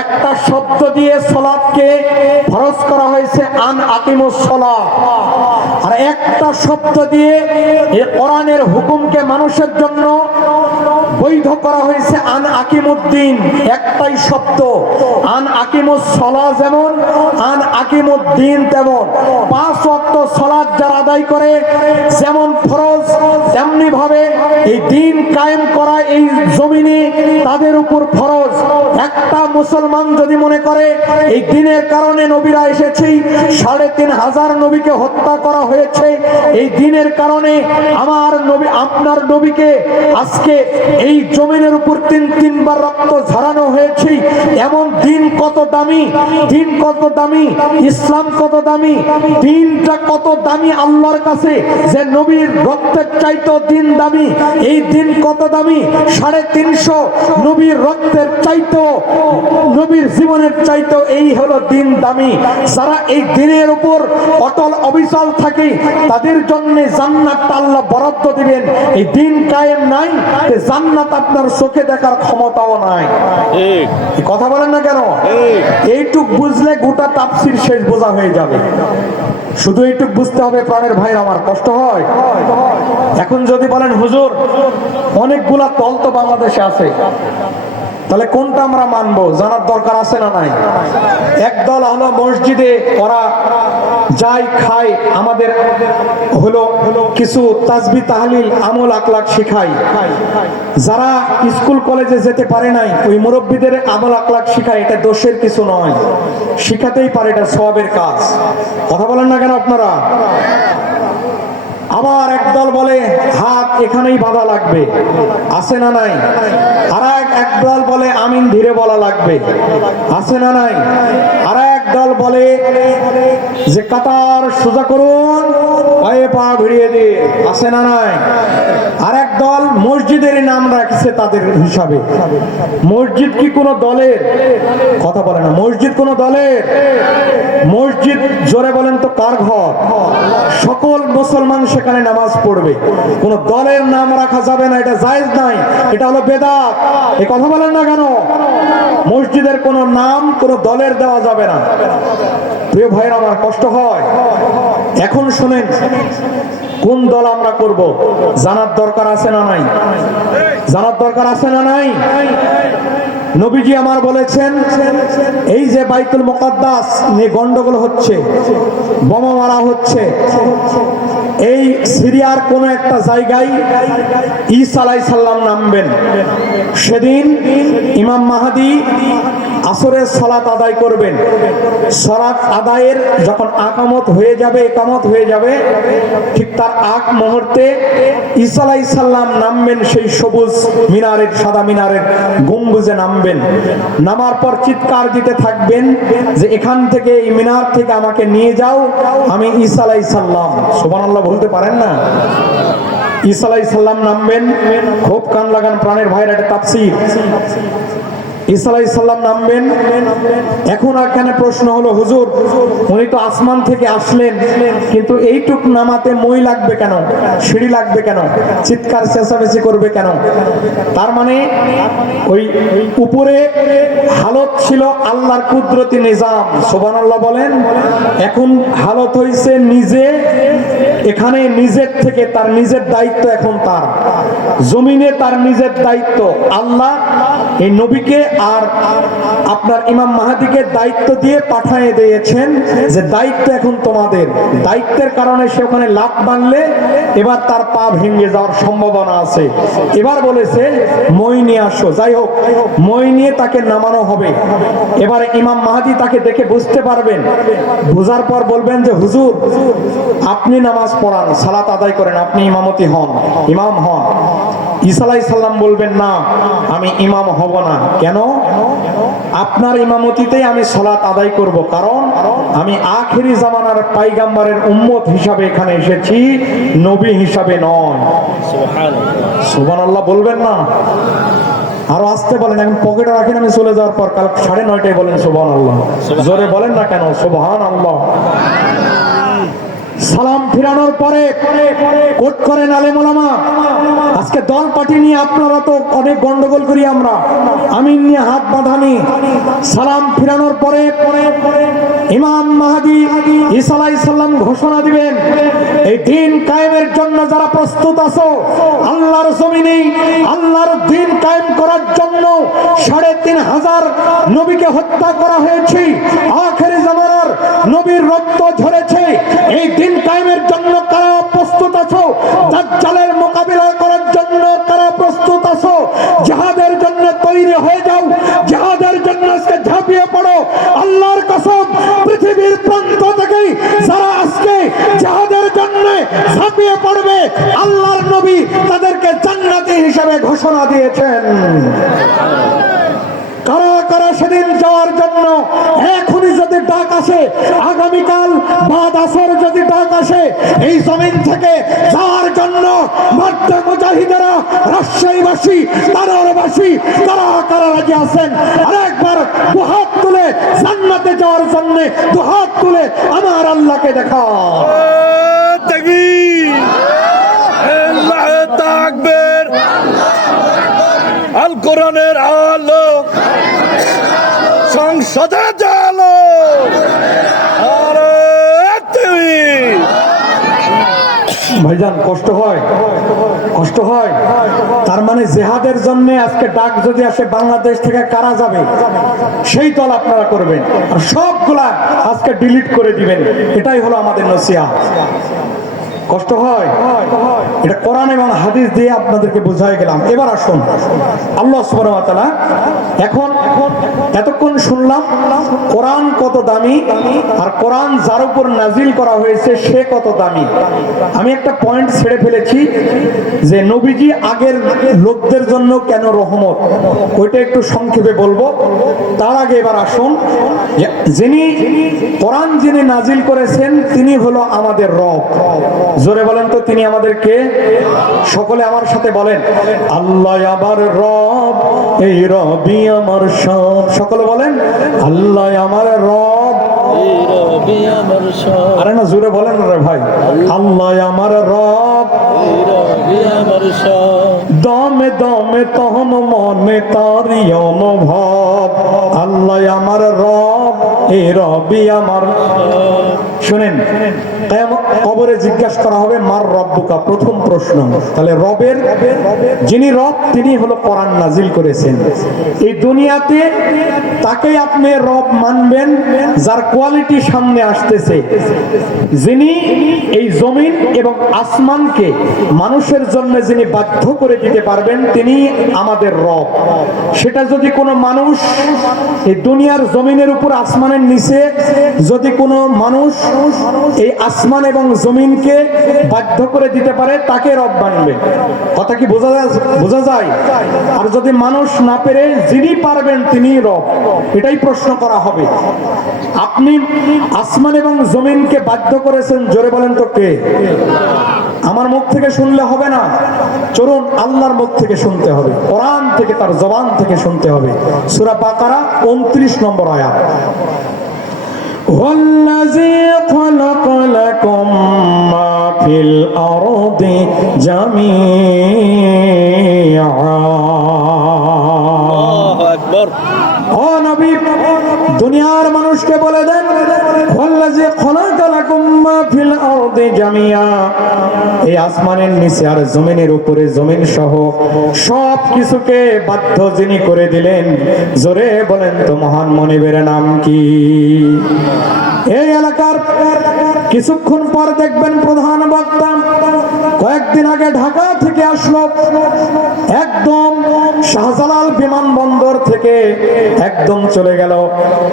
একটা শব্দ দিয়ে সলাদকে ফরজ করা হয়েছে, আন আকিমুস সলাত। আর একটা শব্দ দিয়ে এই কোরআনের হুকুমকে মানুষের জন্য বৈধ করা হয়েছে, আন আকিমুদ্দিন। একটাই শব্দ, আন আকিমুস সলা যেমন, আন আকিমুদ্দিন তেমন। পাঁচ ওয়াক্ত সলাদ যারা আদায় করে, যেমন ফরজ তেমনি ভাবে এই দিন কায়েম করা এই জমিনে তাদের উপর ফরজ। একটা মুসলমান যদি মনে করে, এই দিনের কারণে নবীরা এসেছি, সাড়ে তিন হাজার নবীকে হত্যা করা হয়েছে, এই দিনের কারণে আমার নবী, আপনার নবীকে আজকে এই জমিনের উপর তিন, তিনবার রক্ত ঝরানো হয়েছে। এমন দিন কত দামি, দিন কত দামি, ইসলাম কত দামি, দিনটা কত দামি আল্লাহর কাছে, যে নবীর রক্তের চাইতো দিন দামি, এই দিন কত দামি, সাড়ে তিনশো নবীর রক্তের চাইতো নবীর জীবনের চাইতো এই হলো দিন দামি। যারা এই দিনের উপর অটল অবিচল থাকে তাদের জন্য জান্নাতটা আল্লাহ বরাদ্দ দিবেন। এই দিন কায়েম নাই জান্নাত আপনার চোখে দেখার ক্ষমতাও নাই। ঠিক। কথা বলেন না কেন? ঠিক। এইটুক বুঝলে গোটা তাপসির শেষ বোঝা হয়ে যাবে। শুধু এইটুক বুঝতে হবে প্রাণের ভাই আমার কষ্ট হয়। এখন যদি বলেন হুজুর অনেকগুলা দল তো বাংলাদেশে আছে। তাহলে কোনটা আমরা মানবো? জানার দরকার আছে না নাই? এক দল হলো মসজিদে ওরা যাই খায়, আমাদের হলো কিছু তাজবি তাহলিল, আমল আকলাক শিখায়। যারা স্কুল, কলেজে যেতে পারে নাই, ওই মুরব্বীদের আমল আকলাক শিখায়, এটা দোষের কিছু নয়। শিখাতেই পারে, এটা সবের কাজ। কথা বলেন না কেন আপনারা? আবার একদল বলে, হাত এখানেই বাধা লাগবে। আছে না নাই? আর এক দল বলে, আমিন ধীরে বলা লাগবে। আছে না নাই? আর একদল বলে, যে কাতার সোজা করুন পায়ে পা ভিড়িয়ে দিয়ে আসে না আর এক দল মসজিদের নাম রাখছে তাদের হিসাবে। মসজিদ কি কোনো দলের? কথা বলে না। মসজিদ কোনো দলের? মসজিদ জোরে বলেন তো কার ঘর? সকল মুসলমান সেখানে নামাজ পড়বে। কোন দলের নাম রাখা যাবে না, এটা জায়েজ নাই। এটা হলো বেদাত। এ কথা বলেন না কেন? মসজিদের কোন নাম, কোন দলের দেওয়া যাবে না। প্রিয় ভাইয়ের, আমার কষ্ট হয়। এখন শুনেন কোন দল আমরা করব? জানার দরকার আছে না নাই? জানার দরকার আছে না নাই? নবীজি আমার বলেছেন, এই যে বাইতুল মোকাদ্দাস নিয়ে গন্ডগোল হচ্ছে, বোমা মারা হচ্ছে, এই সিরিয়ার কোন একটা জায়গায় ঈসা আলাই সাল্লাম নামবেন। সেদিন ইমাম মাহাদি আসরের সলাত আদায় করবেন। সলাত আদায়ের যখন আকামত হয়ে যাবে, একামত হয়ে যাবে, ঠিক তার আগ মুহূর্তে ঈসা আলাই সাল্লাম নামবেন সেই সবুজ মিনারের, সাদা মিনারের গম্বুজে নামবেন। নামার পর চিৎকার দিতে থাকবেন যে, এখান থেকে, এই মিনার থেকে আমাকে নিয়ে যাও, আমি ঈসা আলাই সাল্লাম সুবহানাল্লাহ বলতে পারেন না? ঈসা আলাই সাল্লাম নামবেন, খুব কান লাগান প্রাণের ভাইয়ের একটা তাফসীর। নামবেন। এখন প্রশ্ন হলো, হুজুর, উনি তো আসমান থেকে আসলেন, কিন্তু এইটুক নামাতে মই লাগবে কেন? সিঁড়ি লাগবে কেন? চিৎকার চেঁচামেচি করবে কেন? তার মানে ওই উপরে হালত ছিল আল্লাহর কুদরতি নিজাম। সোবান আল্লাহ বলেন, এখন হালত হইছে নিজে এখানে নিজের থেকে তার নিজের দায়িত্ব এখন তার। জমিনে তার নিজের দায়িত্ব আল্লাহ, এই নবীকে আর আপনার ইমাম মাহাদিকে দায়িত্ব দিয়ে পাঠিয়ে দিয়েছেন যে দায়িত্ব এখন তোমাদের। দায়িত্বের কারণে সে ওখানে লাভ বানলে এবার তার পা ভেঙে যাওয়ার সম্ভাবনা আছে। এবার বলেছে, মই নিয়ে আসো। যাই হোক, মই নিয়ে তাকে নামানো হবে। এবারে ইমাম মাহাদি তাকে দেখে বুঝতে পারবেন। বোঝার পর বলবেন যে, হুজুর, আপনি নামাজ পড়ান সালাত আদায় করেন আপনি ইমামতি হন ইমাম হন। ইসালাই সাল্লাম বলবেন না আমি ইমাম হব না। কেন? আপনার ইমামতিতেই আমি সলাত আদায় করব। কারণ আমি আখেরি জামানার পাইগাম্বারের উম্মত হিসাবে এখানে এসেছি নবী হিসাবে নয় সুবান আল্লাহ বলবেন না। আরও আসতে বলেন এখন পকেটে রাখেন আমি চলে যাওয়ার পর কাল সাড়ে নয়টায় বলেন সোবান আল্লাহ জোরে বলেন না কেন? সোবাহান আল্লাহ সালাম ফিরানোর পরে কোট করেন আলেমুলামা আজকে দল পার্টি নিয়ে আপনারা তো অনেক গন্ডগোল করি আমরা। আমিন নিয়ে হাত বাঁধানি। সালাম ফিরানোর পরে, ইমাম মাহাদি ঈসা আলাইহিস সালাম ঘোষণা দিবেন, এই দিন কায়েমের জন্য যারা প্রস্তুত আছো, আল্লাহর জমিনে, আল্লাহর দিন কায়েম করার জন্য সাড়ে তিন হাজার নবীকে হত্যা করা হয়েছে। আখেরি জামানার নবীর রক্ত ঝরেছে। এই দিন কায়েমের জন্য কারা প্রস্তুত আছো? দাজ্জালের মোকাবিলা করার জন্য কারা প্রস্তুত আছো? জাহাদের জন্য তৈরি হয়ে যাও। জাহাদের জন্য আজকে ঝাঁপিয়ে পড়ো। আল্লাহর কসম, পৃথিবীর প্রান্ত থেকে যারা আজকে জাহাদের জন্য ঝাঁপিয়ে পড়বে, আল্লাহর নবী তাদেরকে জান্নাতি হিসেবে ঘোষণা দিয়েছেন কারা কারা সেদিন যাওয়ার জন্য এখনই যদি ডাক আসে, আগামীকাল বাদ আসর যদি ডাক আসে, এই জমিন থেকে যার জন্য মুজাহিদেরা রাজশাহীবাসী তারারবাসী তারা রাজি আছেন? আরেকবার দুহাত তুলে যাওয়ার জন্য দুহাত তুলে আমার আল্লাহকে দেখা আল কোরআনের আলো। ভাইজান, কষ্ট হয়? কষ্ট হয়? তার মানে জেহাদের জন্য আজকে ডাক যদি আসে, বাংলাদেশ থেকে কারা যাবে? সেই দল আপনারা করবেন। আর সবগুলা আজকে ডিলিট করে দিবেন। এটাই হলো আমাদের নসিয়া কষ্ট হয়? এটা কোরআন এবং হাদিস দিয়ে আপনাদেরকে বুঝাই গেলাম। এবার আসুন। আল্লাহ সুবহানাহু এখন এতক্ষণ শুনলাম কোরআন কত দামি আর কোরআন যার উপর নাজিল করা হয়েছে সে কত দামি। আমি একটা পয়েন্ট ছেড়ে ফেলেছি যে নবীজি আগের লোকদের জন্য কেন রহমত? ওইটা একটু সংক্ষেপে বলব। তার আগে এবার আসুন যিনি কোরআন যিনি নাজিল করেছেন তিনি হলো আমাদের রব। জোরে বলেন তো, তিনি আমাদেরকে সকলে আমার সাথে বলেন। আল্লাহ আমার রব, এই রবি আমার সব। সকলে বলেন, আল্লাহ আমার রব। আরে না, জোরে বলেন রে ভাই। আল্লাহ আমার রব। দমে দমে তহম মনে তারি অনুভব। আল্লাহ আমার রব। যিনি এই কোয়ালিটি সামনে আসতেছে। যিনি এই জমিন এবং আসমানকে মানুষের জন্য যিনি বাধ্য করে দিতে পারবেন, তিনি আমাদের রব। সেটা যদি কোনো মানুষ এই দুনিয়ার জমিনের উপর আসমানের নিচে যদি কোনো মানুষ এই আসমান এবং জমিনকে বাধ্য করে দিতে পারে, তাকে রব মানবে। কথা কি বোঝা বোঝা যায়? আর যদি মানুষ না পেরে যিনি পারবেন তিনি রব। এটাই প্রশ্ন করা হবে। আপনি আসমান এবং জমিনকে বাধ্য করেছেন, জোরে বলেন তো কে? আমার মুখ থেকে শুনলে হবে না? চলুন, আল্লাহর মুখ থেকে শুনতে হবে। কোরআন থেকে, তার জবান থেকে শুনতে হবে। সূরা বাকারা 29 নম্বর আয়াত। هو الذي خلق لكم ما في الأرض جميعا. الله أكبر. আসমানের নিচে আর জমিনের উপরে, জমিন সহ সব কিছুকে বাধ্য যিনি করে দিলেন। জোরে বলেন তো মহান মনিবের নাম কি? এই এলাকার কিছুক্ষণ পর দেখবেন প্রধান বক্তা কয়েকদিন আগে ঢাকা থেকে আসলো একদম শাহজালাল বিমানবন্দর থেকে একদম চলে গেল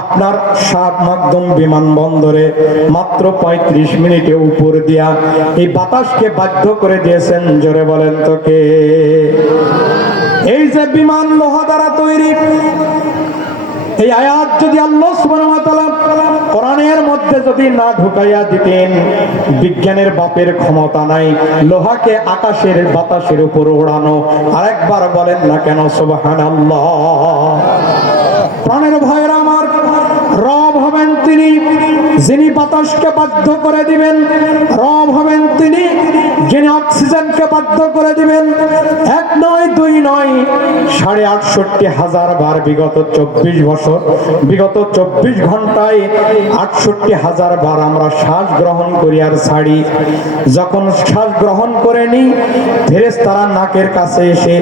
আপনার সাত মাকদম বিমানবন্দরে মাত্র পঁয়ত্রিশ মিনিটে উপর দিয়া। এই বাতাসকে বাধ্য করে দিয়েছেন, জোরে বলেন তোকে এই যে বিমান লোহা দ্বারা তৈরি, এই আয়াত যদি আল্লাহ মধ্যে যদি না ঢুকাইয়া দিতেন, বিজ্ঞানের বাপের ক্ষমতা নাই, লোহাকে আকাশের বাতাসের উপর ওড়ানো। আরেকবার বলেন না কেন সোবাহান প্রাণের ভয়ের আমার, রব হবেন তিনি। যিনি বাতাসকে বাধ্য করে দিবেন, রব হবেন তিনি। যিনি অক্সিজেনকে বাধ্য করে দিবেন, এক নয়, দুই নয়, সাড়ে আটষট্টি হাজার বার বিগত চব্বিশ বছর, বিগত চব্বিশ ঘন্টায় আটষট্টি হাজার বার আমরা শ্বাস গ্রহণ করি আর ছাড়ি। যখন শ্বাস গ্রহণ করে নিই ফেরেস তারা নাকের কাছে এসে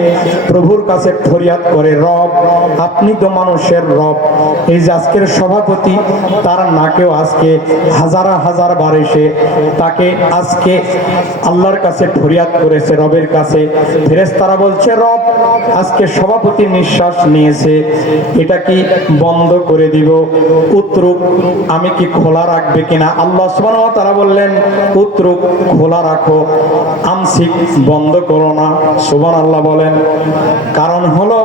প্রভুর কাছে ফরিয়াদ করে, রব, আপনি তো মানুষের রব। এই যে আজকের সভাপতি, তার নাকেও আজকে হাজার হাজার বার এসে তাকে আজকে আল্লাহর কাছে ফরিয়াদ করেছে, রবের কাছে। ফেরেস তারা বলছে, রব, আজকে সভাপতি নিঃশ্বাস নিয়েছে, এটা কি বন্ধ করে দিব? উত্তরুক, আমি কি খোলা রাখবে কিনা? আল্লাহ ওয়া তাআলা বললেন, উত্তরুক, খোলা রাখো আমসিক বন্ধ করো না। সুবান আল্লাহ বলেন। কারণ হলো,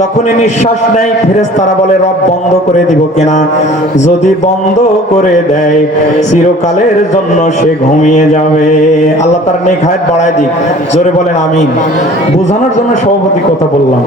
যখনই নিঃশ্বাস নেয়, ফেরেশতারা বলে, রব, বন্ধ করে দিব কিনা? যদি বন্ধ করে দেয়। চিরকালের জন্য সে ঘুমিয়ে যাবে। আল্লাহ তার নেক বাড়ায় দিক। জোরে বলেন আমি বোঝানোর জন্য সভাপতি কথা বললাম।